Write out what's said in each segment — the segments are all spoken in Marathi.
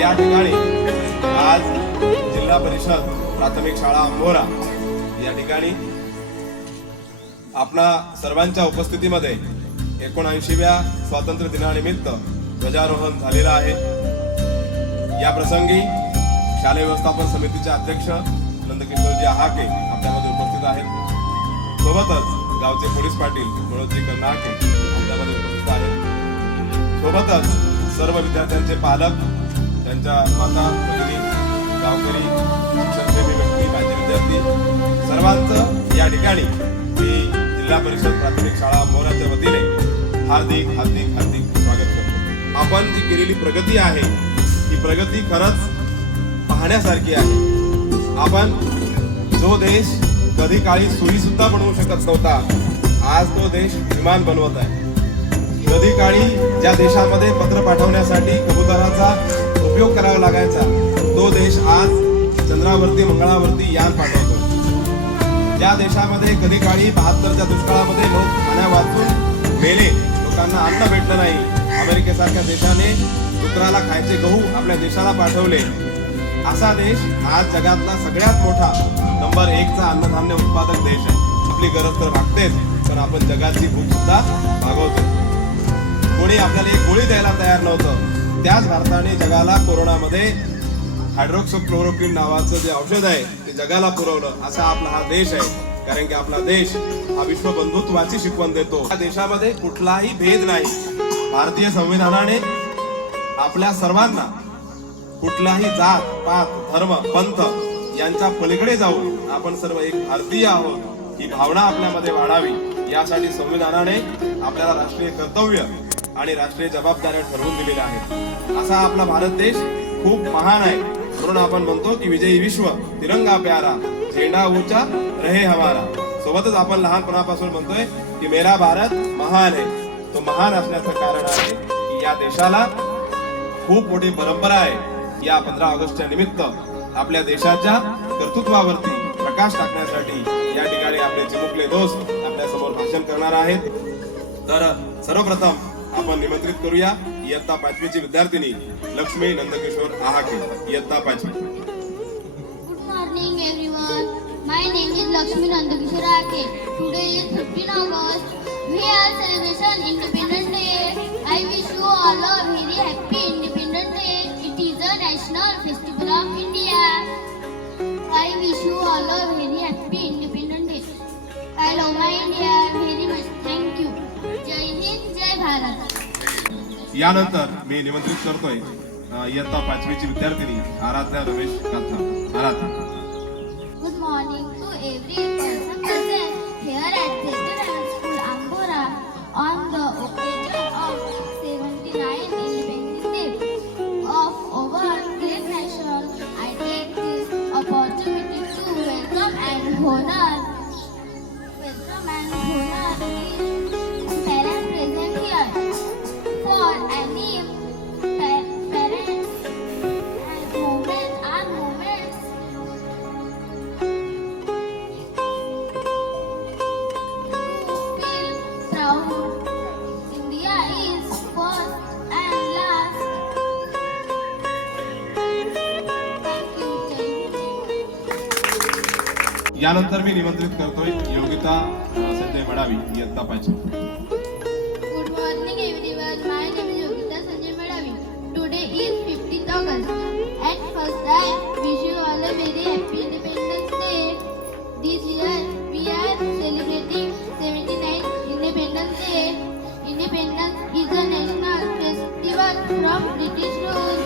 या ठिकाणी आज जिल्हा परिषद प्राथमिक शाळा अंबोरा या ठिकाणी आपणा सर्वांच्या उपस्थितीमध्ये 79व्या स्वातंत्र्य दिनानिमित्त ध्वजारोहण झालेला आहे। या प्रसंगी शालेय व्यवस्थापन समितीचे अध्यक्ष नंदकिशोरजी आहाके आपल्यामध्ये उपस्थित आहेत। सोबतच गावचे पोलीस पाटील मनोजजी कर्नाके आपल्यामध्ये उपस्थित आहेत। सोबतच सर्व विद्यार्थ्यांचे पालक, त्यांच्या माता भगिनी, गावकरी, शिक्षणप्रेमी व्यक्ती, माजी विद्यार्थी सर्वांचं या ठिकाणी मी जिल्हा परिषद प्राथमिक शाळा अंबोराच्या वतीने हार्दिक हार्दिक हार्दिक स्वागत करतो। आपण जी केलेली प्रगती आहे ही प्रगती खरंच पाहण्यासारखी आहे। आपण जो देश कधी काळी सुई सुद्धा बनवू शकत नव्हता, आज तो देश विमान बनवत आहे। कधी काळी ज्या देशामध्ये पत्र पाठवण्यासाठी कबुतराचा उपयोग करावा लागायचा, तो देश आज चंद्रावरती मंगळावरती यान पाठवतो। ज्या देशामध्ये कधी काळी 72च्या दुष्काळामध्ये लोक खाण्या वाचून मेले, लोकांना अन्न भेटलं नाही, अमेरिकेसारख्या देशाने डुकराला खायचे गहू आपल्या देशाला पाठवले। असा देश आज जगातला सगळ्यात मोठा नंबर 1चा अन्नधान्य उत्पादक देश आहे। आपली गरज तर भागतेच, पण आपण जगाची भूक सुद्धा भागवतो। कोणी आपल्याला एक गोळी द्यायला तयार नव्हतं, त्याच भारताने जगाला कोरोनामध्ये हायड्रोक्सीक्लोरोक्विन नावाचं जे औषध आहे ते जगाला पुरवलं। असा आपला हा देश आहे, कारण की आपला देश हा विश्व बंधुत्वाची शिकवण देतो। या देशामध्ये कुठलाही भेद नाही। भारतीय संविधानाने आपल्या सर्वांना कुठलाही जात पात धर्म पंथ यांच्या पलीकडे जाऊन आपण सर्व एक भारतीय आहोत ही भावना आपल्यामध्ये वाढावी, यासाठी संविधानाने आपल्याला राष्ट्रीय कर्तव्य आणि राष्ट्रीय जबाबदाऱ्या ठरवून दिलेल्या आहेत। असा आपला भारत देश खूप महान आहे, म्हणून आपण म्हणतो की विजयी विश्व तिरंगा प्यारा, झेंडा ऊंचा रहे हमारा। सोबतच आपण लहानपणापासून म्हणतोय की मेरा भारत महान आहे। तो महान असण्याचं कारण आहे की या देशाला खूप मोठी परंपरा आहे। या 15 ऑगस्टच्या निमित्त आपल्या देशाच्या कर्तृत्वावरती प्रकाश टाकण्यासाठी या ठिकाणी आपले चिमुकले दोस्त आपल्या समोर भाषण करणार आहेत। तर सर्वप्रथम आपण निमंत्रित करूया इयत्ता 5वीची विद्यार्थिनी लक्ष्मी नंदकिशोर आहाके, इयत्ता 5वी। Good morning everyone. My name is Lakshmi Nandakishore Ahake. Today is 15 August. We are celebrating Independence Day. I wish you all a very happy Independence Day. It is a national festival of India. I wish you all a very happy Independence Day. I love my India very much. Thank you. जय हिंद, जय भारत। यानंतर मी निमंत्रित करतोय इयत्ता 5वीची विद्यार्थिनी Aaradhya Ramesh काथा। Aaradhya. Good morning to every person present here at Theatre Primary School Ambora on the occasion of 79th Independence Day of our great nation. I take this opportunity to welcome and honor parents present here. For any parents and moments feel proud. India is first and last. Thank you. यानंतर मी निमंत्रित करतोय योगिता संजय मडावी, इयत्ता 5वी। Good morning everyone. My name is Yogita Sanjay Madavi. Today is 15th August. At first I wish you all a very happy Independence Day. This year we are celebrating 79th Independence Day. Independence is a national festival from British rule.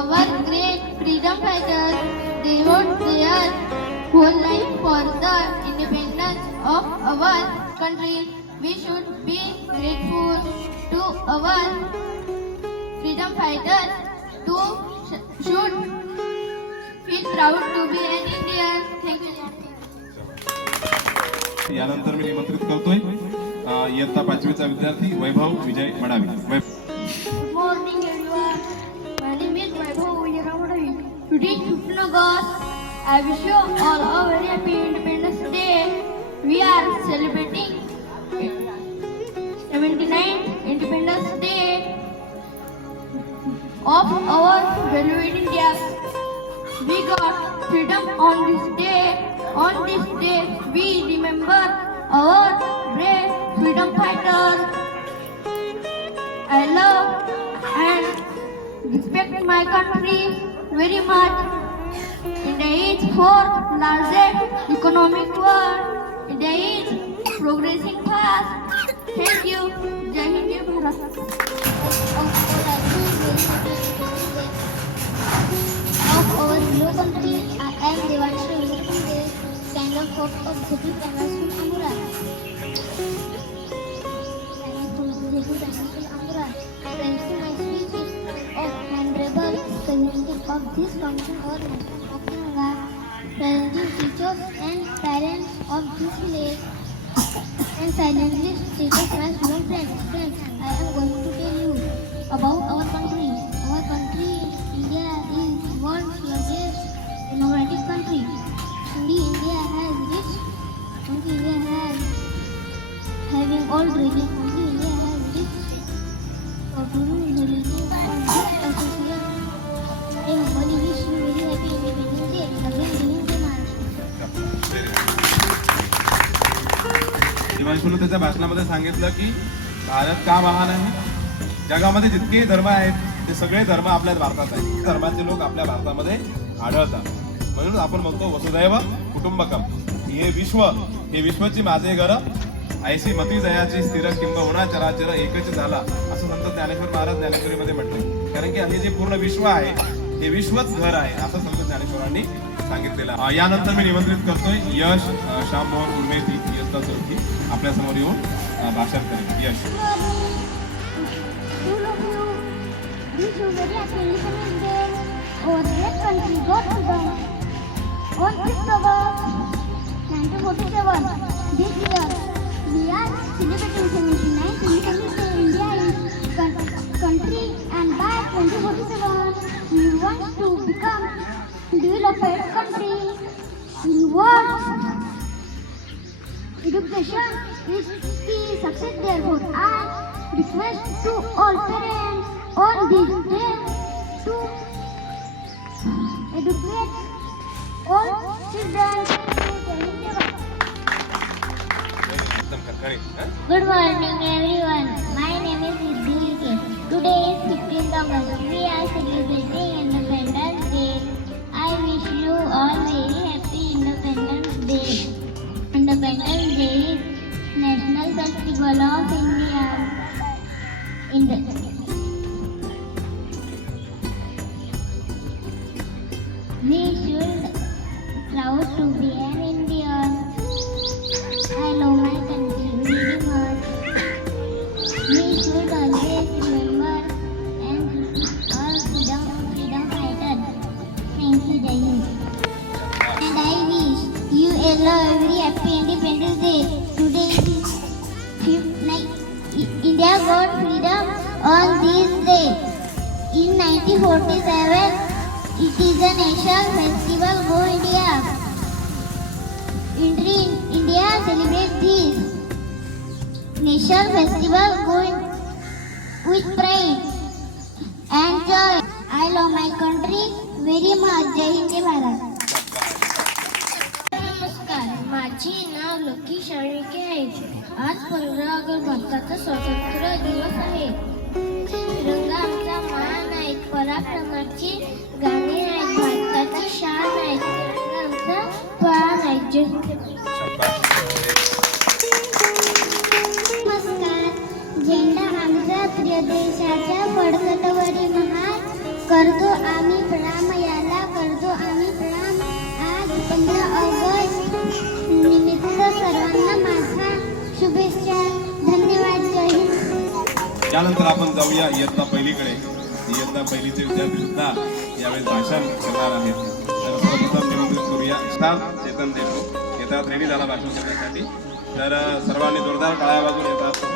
Our great freedom fighters devote their whole life for the independence of our country. We should be grateful to our freedom fighters. Should feel proud to be an Indian. Thank you. यानंतर मी निमंत्रित करतोय इयत्ता 5वीचा विद्यार्थी वैभव विजय Madavi. Good morning everyone. My name is Vaibhav Vijay Madavi. Today is 15 August. I wish you all a very happy Independence Day. We are celebrating 79th Independence Day of our beloved India. We got freedom on this day. On this day, we remember our brave freedom fighters. I love and respect my country very much. India is fourth largest economic world. India is progressing fast. Thank you. Jai Hind, Jai Bharat. Of our blue country, I am Devanshu Vilakunde, stand up of Bhuti Primary School Amura. Thanks to my speeches of honorable representative of this function or national presenting teachers and parents of this village, and silently stated my small friends. Friends, I am going to tell you about our country. Our country, India, is world's largest democratic country. India has rich. India has having all religions. India has rich religions and association. I humbly wish you very happy Independence Day. Again, Jai Hind, Jai Maharashtra. दिवांशूने त्याच्या भाषणामध्ये सांगितलं की भारत का महान आहे. जगामध्ये जितके धर्म आहेत ते सगळे धर्म आपल्या भारतात आहेत. धर्माचे लोक आपल्या भारतामध्ये आढळतात. म्हणून आपण म्हणतो वसुदैव कुटुंबकम. हे विश्वची माझे घर ऐशी मती जयाची स्थिर किंबहुना चराचर एकच झाला असं संत ज्ञानेश्वर महाराज ज्ञानेश्वरीमध्ये म्हटले. कारण की हे जे पूर्ण विश्व आहे हे विश्वच घर आहे असं संत ज्ञानेश्वरांनी सांगितलेलं आहे. यानंतर मी निमंत्रित करतोय यश श्याममोहन उर्मेती इयत्ता चौथी आपल्या समोर येऊन भाषण करेल. यश. Wish you very happy Independence Day. Our great country got freedom on 5th August 1947. This year we are celebrating 79th Independence Day. India is country, and by 2047 we want to become developed country. We want education is key success. Therefore, I request to all parents on this day to educate all children. एकदम खणखणीत. Good morning everyone. My name is Siddhi. Today is 15th August. We are celebrating Independence Day. I wish you all very happy Independence Day. Independence Day is National Festival of India. We should proud to be an Indian. I love my country very much. We should always remember and all freedom fighters. Thank you, Jai Hind. And I wish you all a very happy Independence Day. Today is India got freedom on this day. In 1947, it is a national festival. Go India! India celebrates this national festival with pride and joy. I love my country very much. Jai Hind, Jai Bharat. नमस्कार, माझे नाव लकी शाळके आहे. आज 15 ऑगस्ट भारताचा स्वातंत्र्य दिवस आहे. तिरंगा आमचा मान आहे. पराक्रमाची गाणी आहेत. भारताची शान आहे. तिरंगा आमचा प्राण आहे. जय हिंद. नमस्कार. झेंडा आमचा प्रिय देशाच्या फडकतवरी महान करतो आम्ही प्रणाम. याला करतो आम्ही प्रणाम. आज 15 ऑगस्ट निमित्त सर्वांना माझा शुभेच्छा. धन्यवाद. जय हिंद. यानंतर आपण जाऊया इयत्ता पहिलीकडे. इयत्ता पहिलीचे विद्यार्थी सुद्धा यावेळी भाषण करणार आहेत. तर सर्वप्रथम निमंत्रित करूया चेतन देशमुख. येतात रेडी झाला भाषण करण्यासाठी. तर सर्वांनी जोरदार टाळ्या वाजवून येतात.